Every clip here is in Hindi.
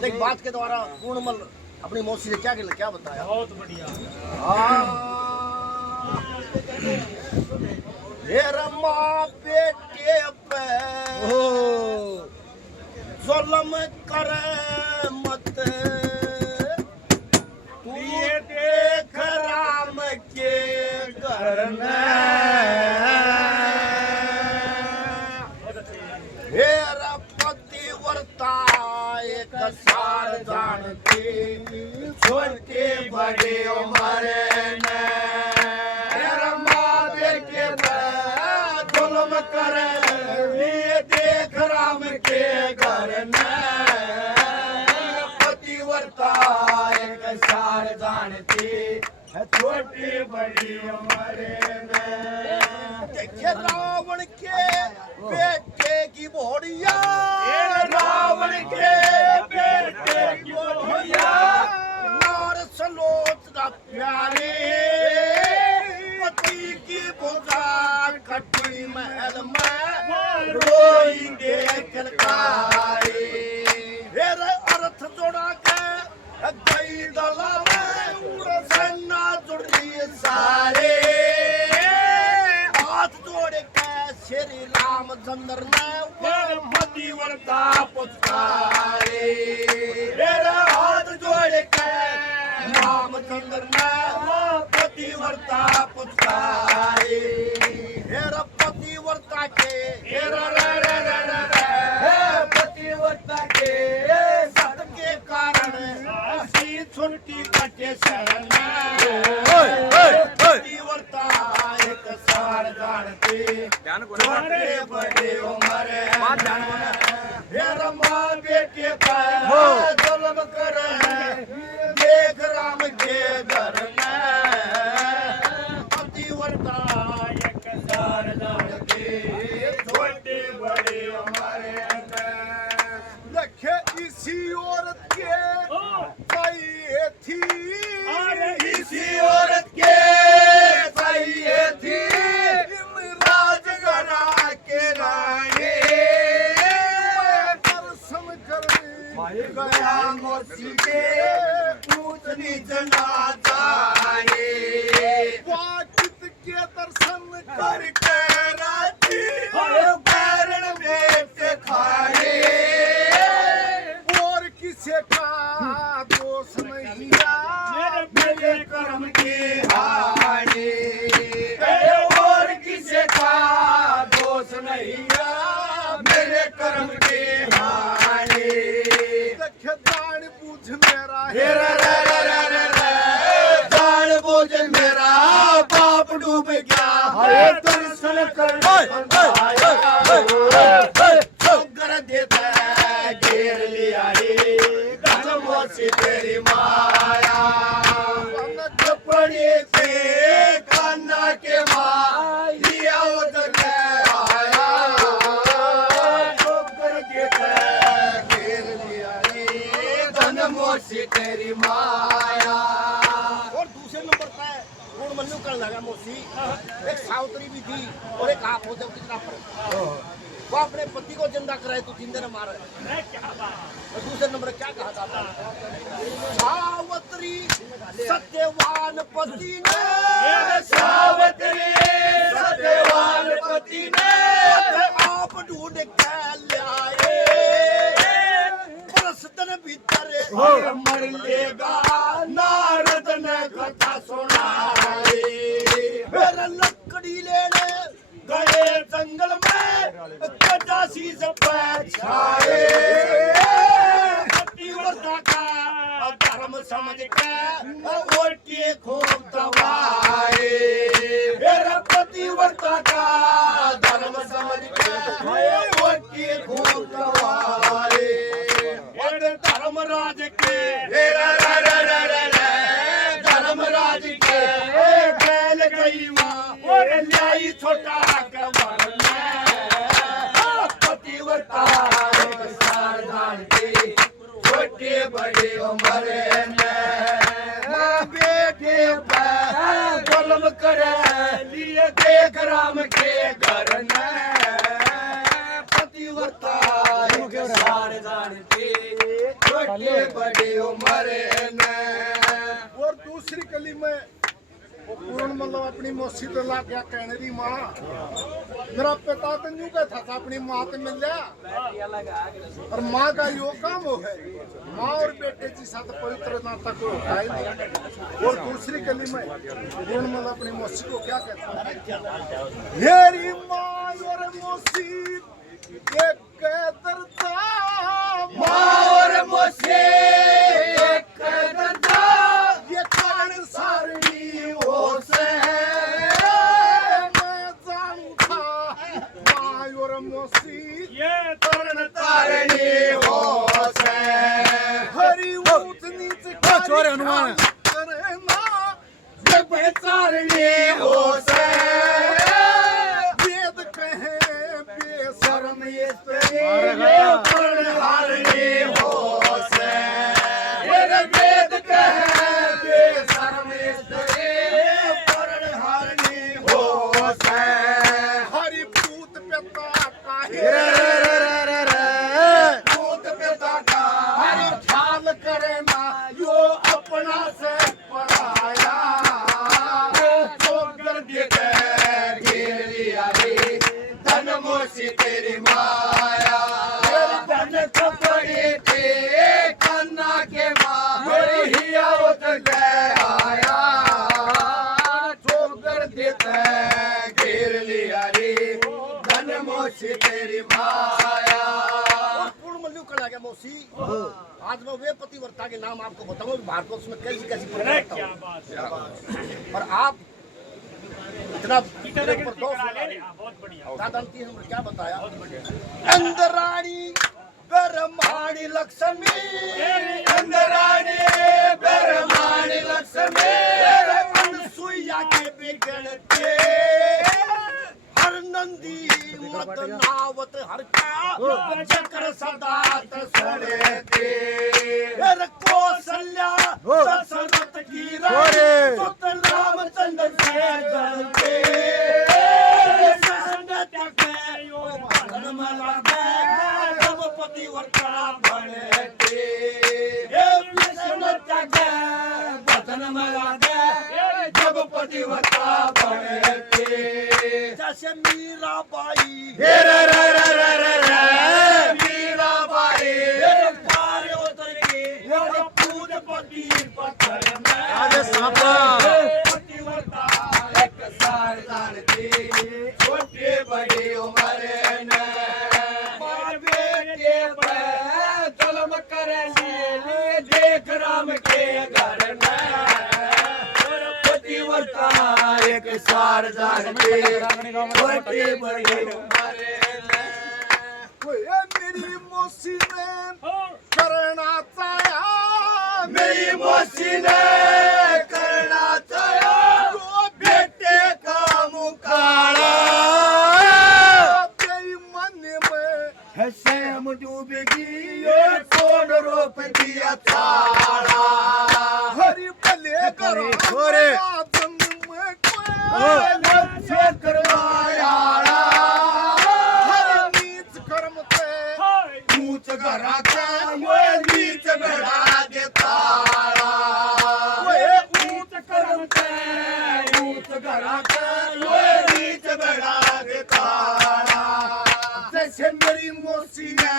देख बात के द्वारा पूर्णमल अपनी मौसी से क्या बताया। बहुत बढ़िया। माँ बेटे पे जुल्म करे मत, तू देख राम के घर में हेरा पतिव्रता एक सार जानती, छोटे बड़े उम्र में हेरा माँ बेटे पे जुल्म करे, ये देख राम के घर में पतिव्रता एक सार जानती है, छोटी बड़ी उम्र में। देखिए रावण के बेटे की बोड़िया, रावण के बेटे की बोड़िया, नार सलोचना प्यारे, पति की भुजा कटी महल में रोई देख ललकारी, हेरे अर्थ जोड़ा के गई दला में सेना जुड़ी सारे, हाथ जोड़ के श्री रामचंद्र ने पतिव्रता पुचकारे, हेरे हाथ जोड़ के रामचंद्र ने पतिव्रता पुचकारे, हेरा पतिव्रता के पतिव्रता के सत के कारण ऐसी छुट्टी कटे शरण, पतिव्रता एक सार जानते, छोटे बड़े उम्र हेरा माँ बेटे पर जुल्म करे, देख राम के घर में पतिव्रता एक सार जानते, छोटे बड़े उम्र लखे इसी औरत के सही थी, इसी औरत के सही थी राजगरा के रानी, दर्शन करने गया मौसी के पूछ नीच ना जाए, वाकित के दर्शन करके राती बैरण में से खाए, और किसे का दोष नहीं मेरे कर्म के हारे, और किसे का दोष नहीं मेरे कर्म के हारे। देखे दान बूझ मेरा दान बूझ मेरा पाप डूब गया, दर्शन कर देता घेर लिया रे कदमों से तेरी माया, पड़े थे कान्हा के माँ लिया उधर आया, कर देता घेर लिया रे कदमों से तेरी माया। और दूसरे नंबर पे गुण मनु कर लगा मौसी, एक सावत्री भी थी और एक आप होते कितना फर्क, वो अपने पति को जिंदा कराए तो जिंदे न मारे। और दूसरे नंबर क्या कहा जाता है, सावत्री सत्यवान पति ने, सावत्री सत्यवान पति ने आप ढूंढ के लाए, परसतन भीतर मर लेगा नारद ने कथा सुनाए, मेरा लकड़ी लेने गए जंगल में कटासी से छाए, पतिव्रता का धर्म समझ के ओटी खूब दबाए, मेरा पतिव्रता का धर्म समझ के ओटी खूब दबाए, धर्मराज के धर्मराज के बैल गई माँ और लाई छोटा पतिव्रता सावधान के छोटे बड़े उम्र माँ बेटे पर जुल्म करे, लिए देख राम के घर में पतिव्रता सार जानते छोटे बड़ी उम्र ने। और दूसरी कली में वो पूर्ण मतलब अपनी मौसी तो ला क्या कहने दी माँ मेरा पिता तो यूं कहता था अपनी माँ तो मिल जा और माँ का यो काम हो है माँ और बेटे के साथ पवित्र नाता को होता ही नहीं। और दूसरी कली में पूर्ण मतलब अपनी मौसी को क्या कहता है मेरी माँ और मौसी ये कहता माँ और मौसी कहता ये कान सारणी हो से मैं जानू था माँ और मौसी ये तरण तारणी हो से हरी ऊंच नीच छोरे हनुमान करना जब तारणी हो से वेद कहे बेशर्म स्त्री हारणी हो से वेद कहे बेशर्म स्त्री हारणी हो से हरि पूत पिता काहे भूत पिता का हर ख्याल करे ना यो अपना से पराया तो कर देते घेर लिया रे धन मोसी तेरी माया धन कपड़े थे कन्ना के माँ हिया उत आया तो कर देते घेर लिया रे धन मोसी तेरी माया। और पूर्ण मल्लू कल आ गया मौसी। आज मैं वे पतिव्रता के नाम आपको बताऊंगा कि भारतवर्ष में कैसी कैसी पतिव्रता क्या होती बात है। और आप इतना है पर दोष बहुत बढ़िया दादा ने 3 नंबर क्या बताया अंदराणी ब्रह्माणी लक्ष्मी अंदराणी ब्रह्माणी लक्ष्मी अनसुईया के बिगड़ते हर नंदी मत नावत हर का चक्र सदा सड़ते कौशल्या दशरथ की रानी सुत रामचंद्र से जलते जब पतिव्रता बनते बदन मला दे जब पतिव्रता बनते जैसे मीराबाई मीराबाई पार उतर के पूज पति पत्थर में पतिव्रता एक सार जानती छोटे बड़ी उम्र ने बेटे पे जुल्म करे ले देख राम के घर में पतिव्रता एक सार जानती छोटे बड़ी उम्र ने मेरी मौसी ने करना चाया मेरी मौसी ने करना चाहा बेटे का मुकाला तेरी मन में सैम डूबेगी ये कौन रोक दिया ताला हरि भले करो जन्म में लक्ष्य करवाया हर नीच कर्म पे ऊंच घरा का ये नीच बढ़ा दे ताला ऊंच कर्म के ऊंच घरा का ये नीच बढ़ा दे ताला जैसे मेरी मौसी ने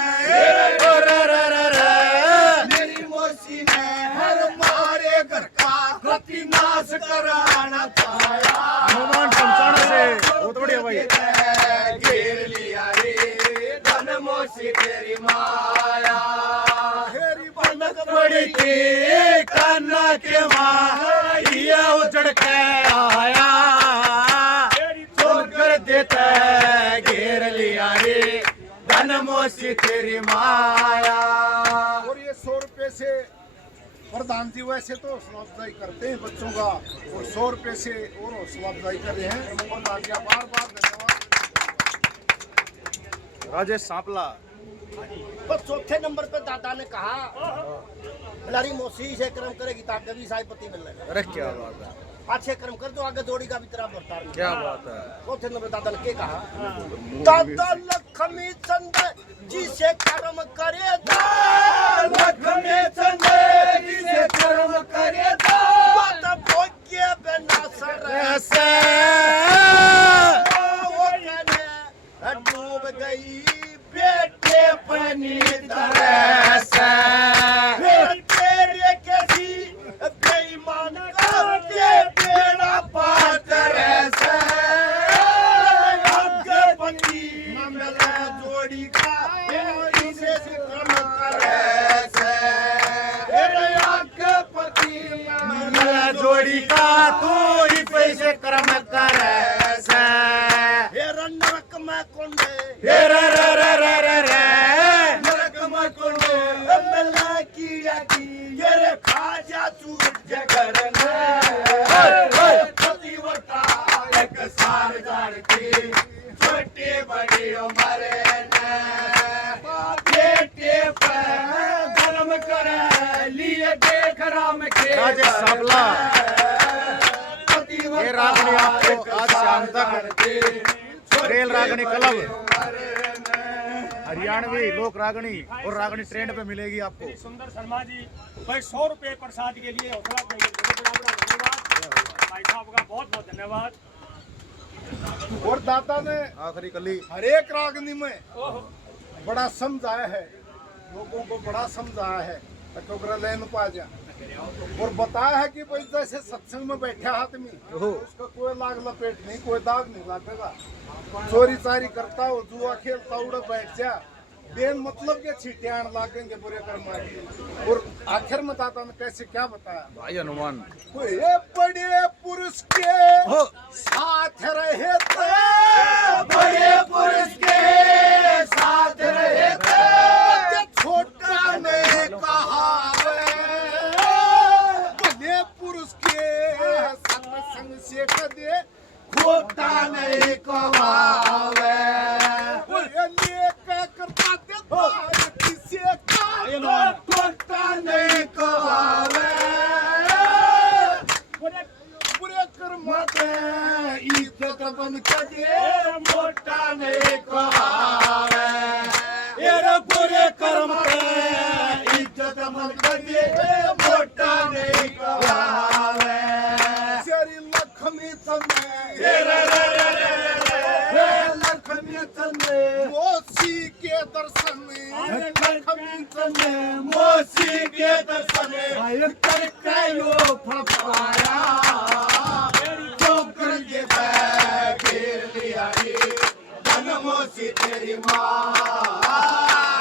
मेरी मौसी ने हर मारे घर का गति नाश कराना चाहा हनुमान पंचानन से बहुत बढ़िया भाई घेर लिया रे धन मौसी तेरी माया हेरी बनक पड़ी थी कान्ना के माँ ये उजड़ के आया छोड़ कर देता घेर लिया रे धन मौसी तेरी माया। और ये 100 रुपए से प्रधान जी वैसे तो हौसला अफजाई करते हैं बच्चों का और 100 रुपए से और हौसला अफजाई कर रहे हैं प्रधान जी बार बार धन्यवाद। राजेश सांपला तो चौथे नंबर पे दादा ने कहा बिलारी मौसी से कर्म करेगी ताकि कभी साई पति मिल रहा अरे क्या बात है। अच्छे कर्म कर दो आगे जोड़ी का भी तेरा बर्ताव क्या बात है। चौथे नंबर दादा ने क्या कहा दादा लक्ष्मी चंद जिसे कर्म करे लक्ष्मी चंद जिसे कर्म करे बात भोग्य बिना सर वो कहने डूब गई बेटे पनी तरस तेरे कैसी बेईमान का के बेड़ा पार तरस पति मंगला जोड़ी का इसे कर्म करस पति मंगला जोड़ी का तू ही पैसे कर्म करस हे नरक में कुंडे हे नरक में कुंडे मल्ला कीड़ा की ये रे खाजा चूट जगर पतिव्रता एक सार जान की छोटे बड़े उम्र बेटे पर धर्म कर लिए देख राम के राजेश साबला, ये रागनी आपको आज शाम तक रेल रागनी क्लब हरियाणवी लोक रागनी और रागनी ट्रेंड पे मिलेगी आपको। श्री सुंदर शर्मा जी भाई 100 रुपए प्रसाद के लिए हौसला चाहिए। धन्यवाद भाई साहब का बहुत बहुत धन्यवाद। और दादा ने आखिरी कली हर एक रागनी में बड़ा समझाया है, लोगों को बड़ा समझाया है टोकरा लेन पा जा और बताया है कि भाई जैसे सत्संग में बैठा आदमी उसका कोई लाग लपेट नहीं, कोई दाग नहीं लगेगा। चोरी चारी करता हो, जुआ खेलता उड़ा बैठ जा बेन मतलब के छिटियान लागेंगे बुरे कर्म। और आखिर में दादा ने कैसे क्या बताया भाई अनुमान ये बड़े पुरुष के साथ रहे थे, बड़े पुरुष के साथ रहे थे छोटा ने कहा बड़े पुरुष के सत्संग से कदे खोटा नहीं कहावे करता किसी का खोटा नहीं कहावे बुरे कर्म इज्जत बन करिए मोटा नहीं कहावे ये बुरे कर्म इज्जत बन करिए मोटा नहीं कहावे श्री लक्ष्मी चंद्र लक्ष्मी चंद्र मोसी के दर्शन लक्ष्मी चंद्र मोसी के दर्शन करके यो फपाया ठोकर के घेर लिया धन मोसी तेरी माँ